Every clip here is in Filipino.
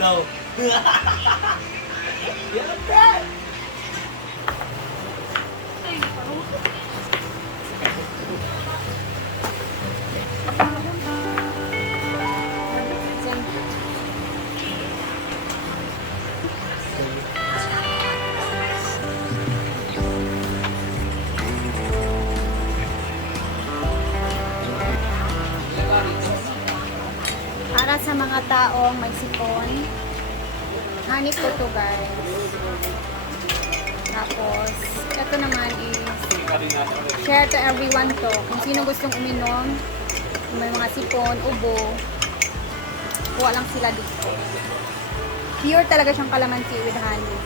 daw. Yan, Brad! Para sa mga taong may sipon, honey po to guys. Tapos, ito naman is share to everyone to. Kung sino gustong uminom, kung may mga sipon, ubo, kuha lang sila dito. Pure talaga siyang kalamansi with honey.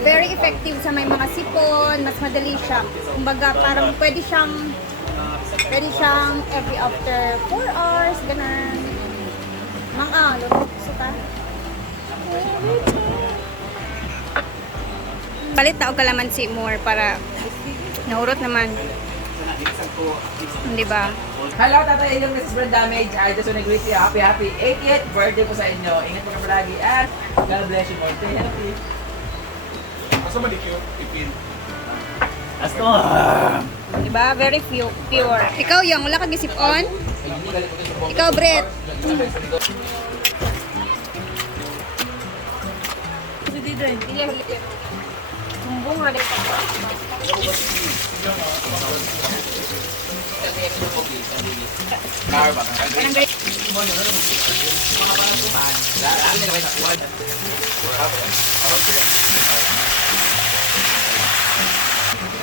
Very effective sa may mga sipon, mas madali siya. Kumbaga, parang pwede siyang every after 4 hours, ganun. Gusto ka? Palit na o kalamansi more para naurot naman. Di ba? Hello, Tatay Ilyong, Mrs. Brand Damage. I just want to greet you. Happy 80th birthday po sa inyo. Ingat po ka palagi and God bless you more. Stay healthy. Asa man ikyo ipin? Asto! Diba? Very pure. Ikaw yung wala kang isip on? Ikaw, Brett. Sumbong na dito.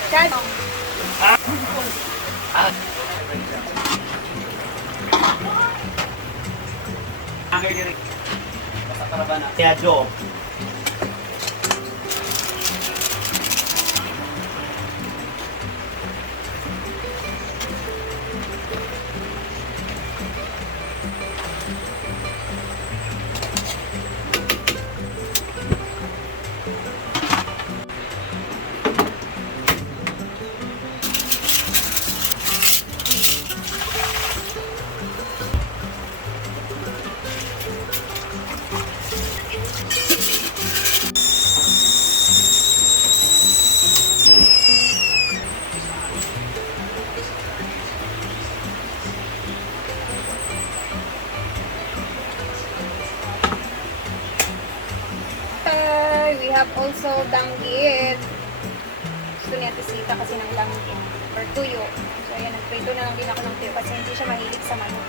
Chad. Kaya Joe, We have also danggit. Gusto niya tisita kasi ng danggit. Or tuyo. So, ayan, nagprito na lang din ako ng tuyo kasi hindi siya mahilig sa manok.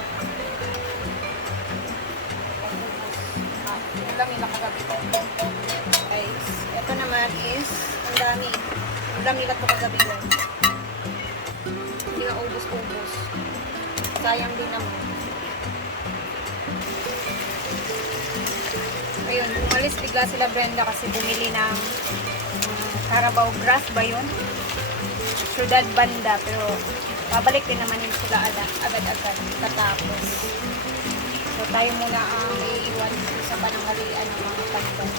Yung lang yung nakagabi ko. Guys, ito naman is, ang dami. Ang dami lang ito kagabi ko. Hindi nga ubos-ubos. Sayang din naman. Ayun, umalis bigla sila Brenda kasi bumili ng Carabao Grass ba yun? Ciudad Banda, pero babalik din naman yun sila agad-agad katapos. So tayo muna ang iiwan sa pananghalian ng mga pandan.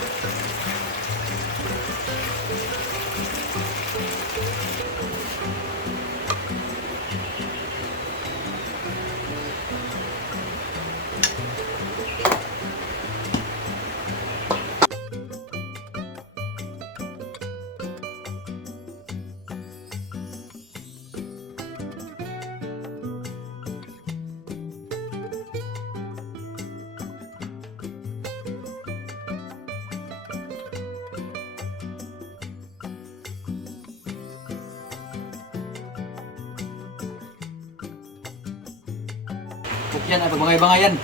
Yan ay pagbangay-bangayan.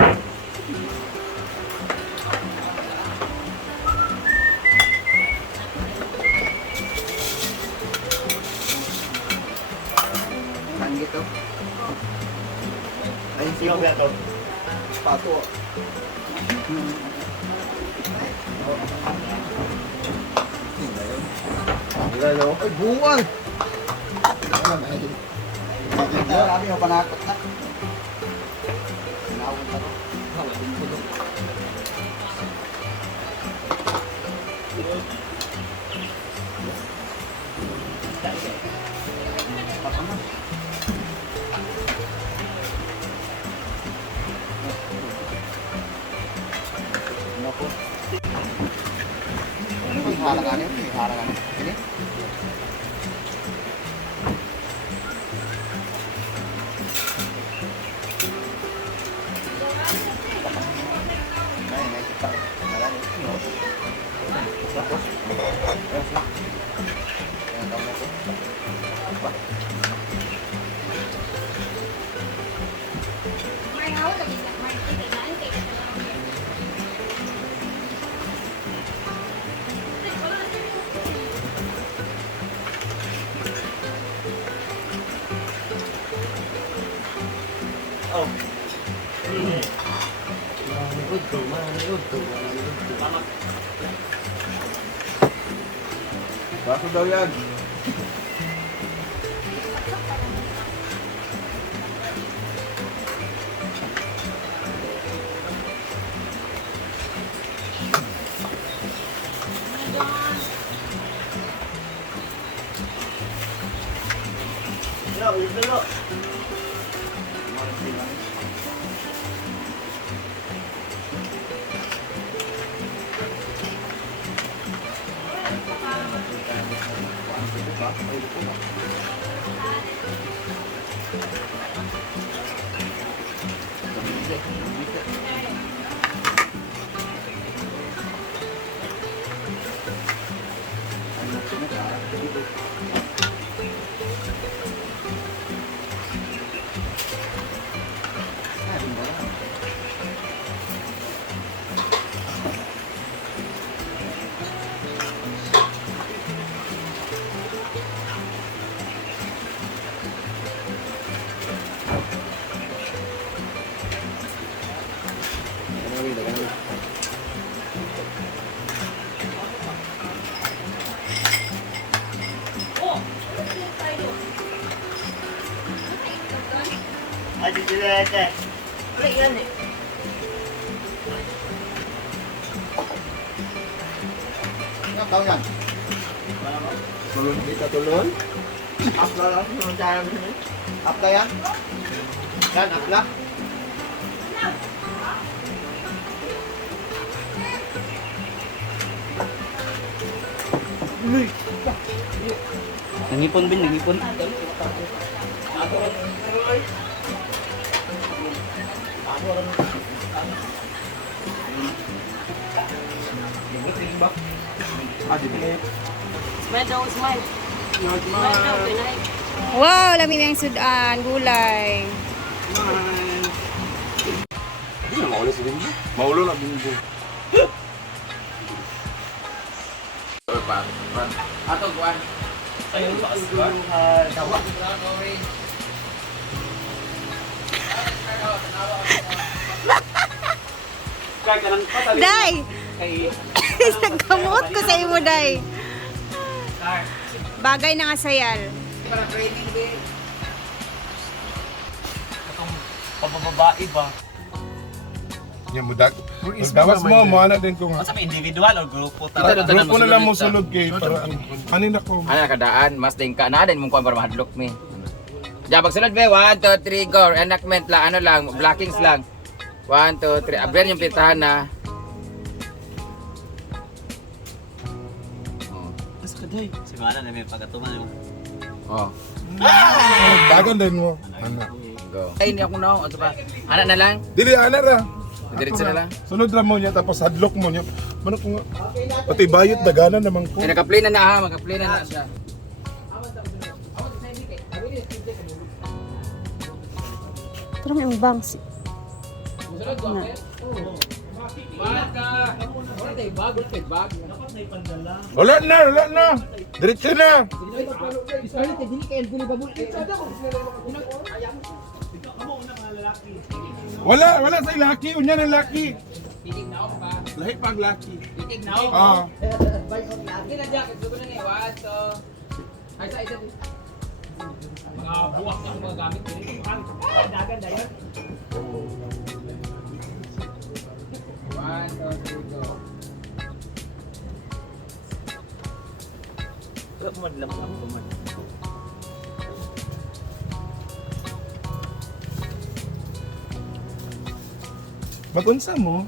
Danggit to. Ayun sino ba ito? pato. Ay, bungal! Kami yung panakot na. Sinawang pa to. Hawatin ko to. halangan ini, halangan ini. Nah, ini kita halangan ini. Tapos, yang tahu aku. May hawak lagi sa may kailangan kayo. Oh. Baso daw yan. Dalo. Aji dilete. Wala yan eh. Ang tahu yan. Tulun kita tulun. Apla lang ng cara sini. Apla yan. Yan apla. Nangipon bin, nangipon. Wow, lami ng sudan, gulay. Maulo na bumbu. Ato kuan. Ayun, bakas. Dawa. Kaya ka nang patali. Day! Kay... Nagkamot ko sa imo, Day. Bagay na nga sayal. Para training din. Itong pabababae ba? Yan mudag. Dawas mo anak din ko nga. Sa individual or grupo talaga? Grupo na lang mo sulod kay para kanina ko. Ano kadaan, mas tingka na din mo kuan para mahadlok mi. Jabag sunod be, 1 2 3 go. Enactment lang, ano lang, blockings lang. 1 2 3. Abren yung pitahan na. Asa ka day? Sigana na may pagatuman yung... Oh, Dagan din mo. Anak. go. Ay, hindi ako na. Ano ba? Anak na lang? Dili ana ra. Diretso na lang. Sunod ra mo niya tapos hadlok mo niya. Mano ko nga. Pati bayot daganan naman ko. Ay, naka-play na na ha. Maka-play na na siya. Pero may bangs. Musunod ko, okay? Bag ka. Wala tayo bag. Wala tayo bag. Wala na. Diretso na. Wala sa laki, unya ng laki. Titig na ako pa. Lahi pag laki. Titig na ako. Ah. Hindi na dyan. Gusto na niya. So, ay sa mga buwak ng mga gamit. Dagan na yun. 1 2 3 go. Madlam lang ko man. Magunsa mo?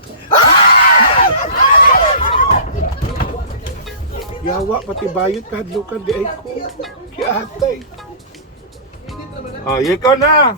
Yawa, pati bayot kahadlukan di ay ko. Kiatay. Oh, ikaw na.